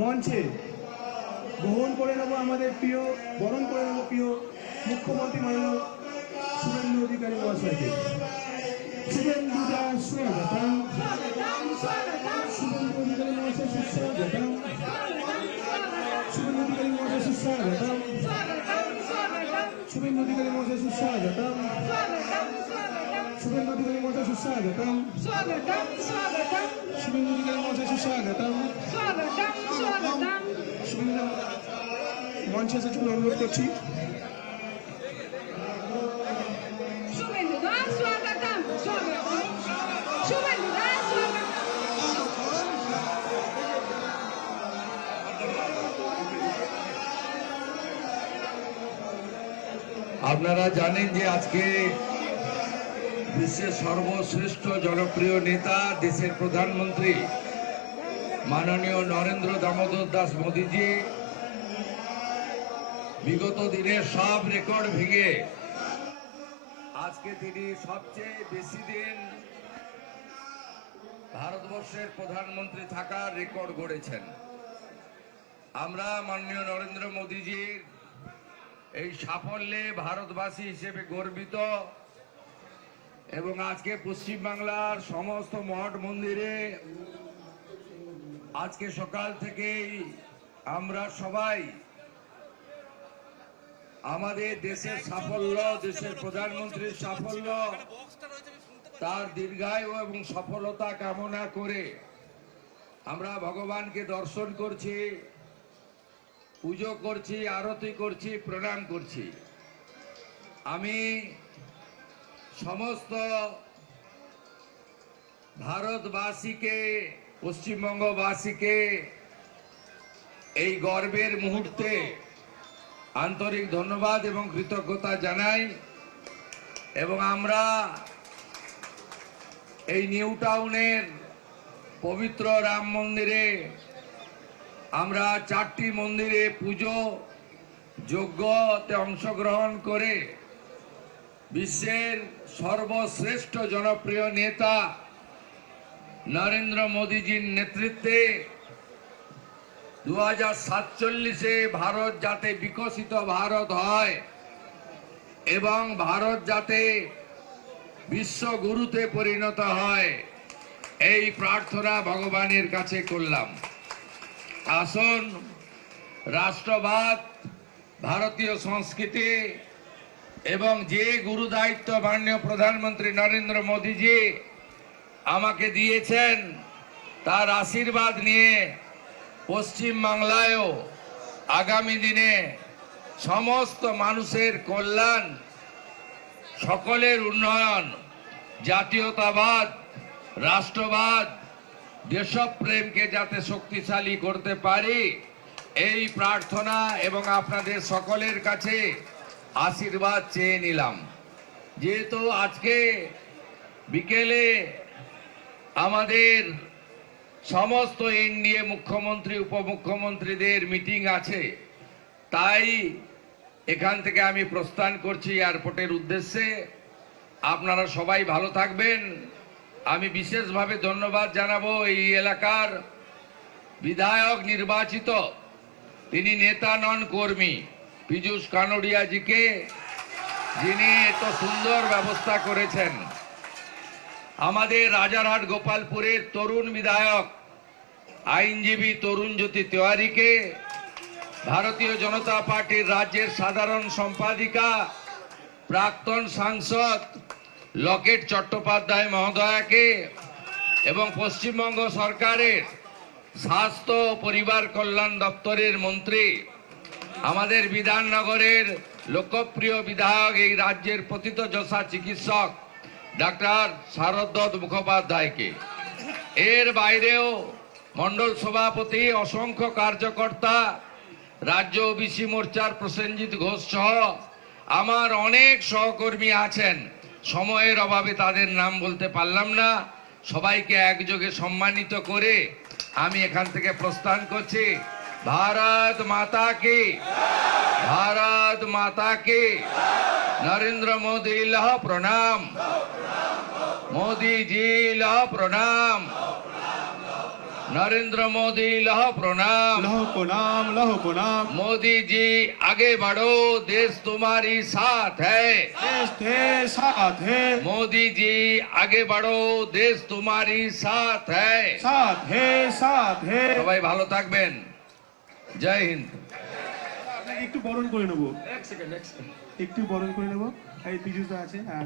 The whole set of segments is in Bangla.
মঞ্চে গ্রহণ করে নেব আমাদের প্রিয়, বরণ করে নেব প্রিয় মুখ্যমন্ত্রী মাননীয় শুভেন্দু অধিকারী মহাশয়কে। শুভেন্দু দাস স্বাগতম, শুভেন্দু অধিকারী মহাশয় সুস্বাগতম, শুভেন্দু অধিকারী মহাশয় সুস্বাগতম, শুভেন্দু অধিকারী মহাশয় সুস্বাগতম, শুভেন্দু অধিকারী মহাশয় সুস্বাগতম, শুভেন্দু অধিকারী মহাশয় সুস্বাগতম। মঞ্চে এসে চলে অনুরোধ করছি। আপনারা জানেন যে আজকে বিশ্বের সর্বশ্রেষ্ঠ জনপ্রিয় নেতা, দেশের প্রধানমন্ত্রী মাননীয় নরেন্দ্র দামোদর দাস মোদীজি বিগত দিনের সব রেকর্ড ভেঙে আজকে তিনি সবচেয়ে বেশি দিন ভারতবর্ষের প্রধানমন্ত্রী থাকার রেকর্ড গড়েছেন। আমরা মাননীয় নরেন্দ্র মোদীজির এই সাফল্যে ভারতবাসী হিসেবে গর্বিত এবং আজকে পশ্চিমবাংলার সমস্ত মঠ মন্দিরে আজকে সকাল থেকেই আমরা সবাই আমাদের দেশের সাফল্য, দেশের প্রধানমন্ত্রীর সাফল্য, তার দীর্ঘায়ু এবং সফলতা কামনা করে আমরা ভগবানকে দর্শন করছি, পুজো করছি, আরতি করছি, প্রণাম করছি। আমি সমস্ত ভারতবাসীকে, পশ্চিমবঙ্গবাসীকে এই গর্বের মুহূর্তে আন্তরিক ধন্যবাদ এবং কৃতজ্ঞতা জানাই। এবং আমরা এই নিউ টাউনের পবিত্র রাম মন্দিরে আমরা 4টি মন্দিরে পুজো যজ্ঞতে অংশগ্রহণ করে বিশ্বের সর্বশ্রেষ্ঠ জনপ্রিয় নেতা নরেন্দ্র মোদীজির নেতৃত্বে 2047-এ ভারত যাতে বিকশিত ভারত হয় এবং ভারত যাতে বিশ্বগুরুতে পরিণত হয়, এই প্রার্থনা ভগবানের কাছে করলাম। আসুন, রাষ্ট্রবাদ, ভারতীয় সংস্কৃতি এবং যে গুরু দায়িত্ব মাননীয় প্রধানমন্ত্রী নরেন্দ্র মোদীজি আমাকে দিয়েছেন, তার আশীর্বাদ নিয়ে পশ্চিম বাংলায়ও আগামী দিনে সমস্ত মানুষের কল্যাণ, সকলের উন্নয়ন, জাতীয়তাবাদ, রাষ্ট্রবাদ, দেশপ্রেমকে যাতে শক্তিশালী করতে পারি, এই প্রার্থনা এবং আপনাদের সকলের কাছে আশীর্বাদ চেয়ে নিলাম। যেহেতু আজকে বিকেলে আমাদের সমস্ত এনডিএ মুখ্যমন্ত্রী, উপমুখ্যমন্ত্রীদের মিটিং আছে, তাই এখান থেকে আমি প্রস্থান করছি এয়ারপোর্টের উদ্দেশ্যে। আপনারা সবাই ভালো থাকবেন। আমি বিশেষভাবে ধন্যবাদ জানাবো এই এলাকার বিধায়ক নির্বাচিত, তিনি নেতা নন, কর্মী, পীযূষ কানোডিয়াজিকে, যিনি এত সুন্দর ব্যবস্থা করেছেন। আমাদের রাজারহাট গোপালপুরের তরুণ বিধায়ক আইনজীবী তরুণজ্যোতি তেওয়ারিকে, ভারতীয় জনতা পার্টির রাজ্যের সাধারণ সম্পাদিকা প্রাক্তন সাংসদ লকেট চট্টোপাধ্যায় মহোদয়াকে এবং পশ্চিমবঙ্গ সরকারের স্বাস্থ্য ও পরিবার কল্যাণ দপ্তরের মন্ত্রী, আমাদের বিধাননগরের লোকপ্রিয় বিধায়ক, এই রাজ্যের প্রথিতযশা চিকিৎসক ডাক্তার শারদ মুখোপাধ্যায়কে, এর বাইরেও মন্ডল সভাপতি, অসংখ্য কার্যকর্তা, রাজ্য ওবিসি মোর্চার প্রসেনজিৎ ঘোষ সহ আমার অনেক সহকর্মী আছেন। সময়ের অভাবে তাদের নাম বলতে পারলাম না। সবাইকে একযোগে সম্মানিত করে আমি এখান থেকে প্রস্থান করছি। ভারত মাতা কি, ভারত মাতা কি। নরেন্দ্র মোদী লহ প্রণাম, মোদী জি লহ প্রণাম। नरेंद्र मोदी लहो प्रणाम। लहो प्रणाम, लहो प्रणाम। मोदी जी आगे बढ़ो, देश तुम्हारी साथ है। देश थे साथ है, मोदी जी आगे बढ़ो, देश तुम्हारी साथ है। साथ है, साथ है। সবাই ভালো থাকবেন। জয় হিন্দ। আপনাকে একটু বরণ করে নেবো, একটু বরণ করে নেবো। এই পীযুষদা আছে। আর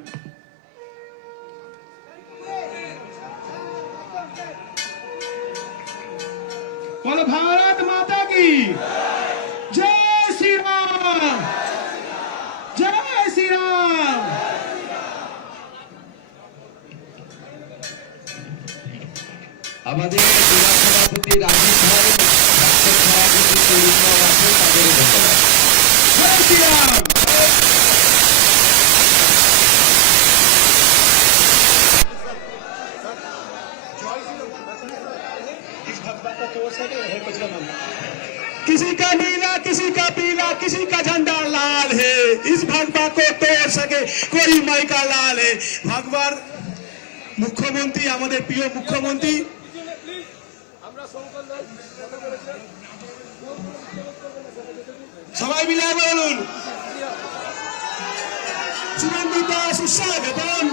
বলো ভারত মাতা কি জয় শ্রীরাম, জয় শ্রীরাম। আমাদের জেলা সভাপতি রাজীব ভাই, রাষ্ট্র সভাপতি তরুণ আছে, তাদের ধন্যবাদ। জয় শ্রীরাম। किसी का नीला, किसी का पीला, किसी का झंडा लाल है, इस भगवा को तोड़ सके कोई माई का लाल है। भगवान मुख्यमंत्री, हमारे प्रिय मुख्यमंत्री সবাই মিলে বলুন সুনন্দিতা সুস্বাগতম।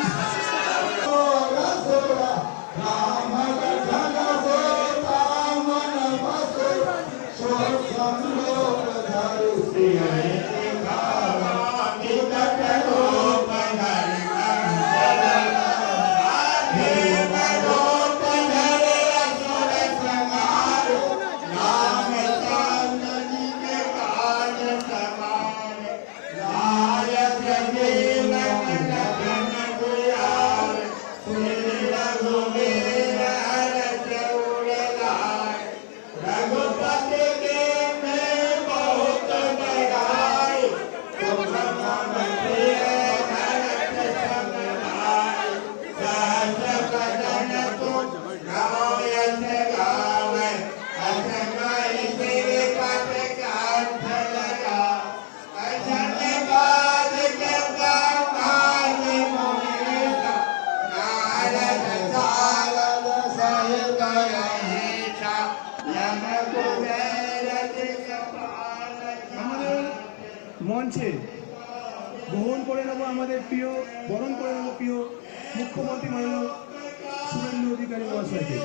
মঞ্চে গ্রহণ করে নেবো আমাদের প্রিয়, বরণ করে নেবো প্রিয় মুখ্যমন্ত্রী মাননীয় শুভেন্দু অধিকারী মহাশয়কে।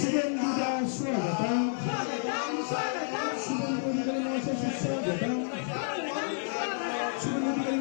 শুভেন্দু দাস স্বাগতম, শুভেন্দু অধিকারী মহাশয় সুস্বাগতম। শুভেন্দু অধিকারী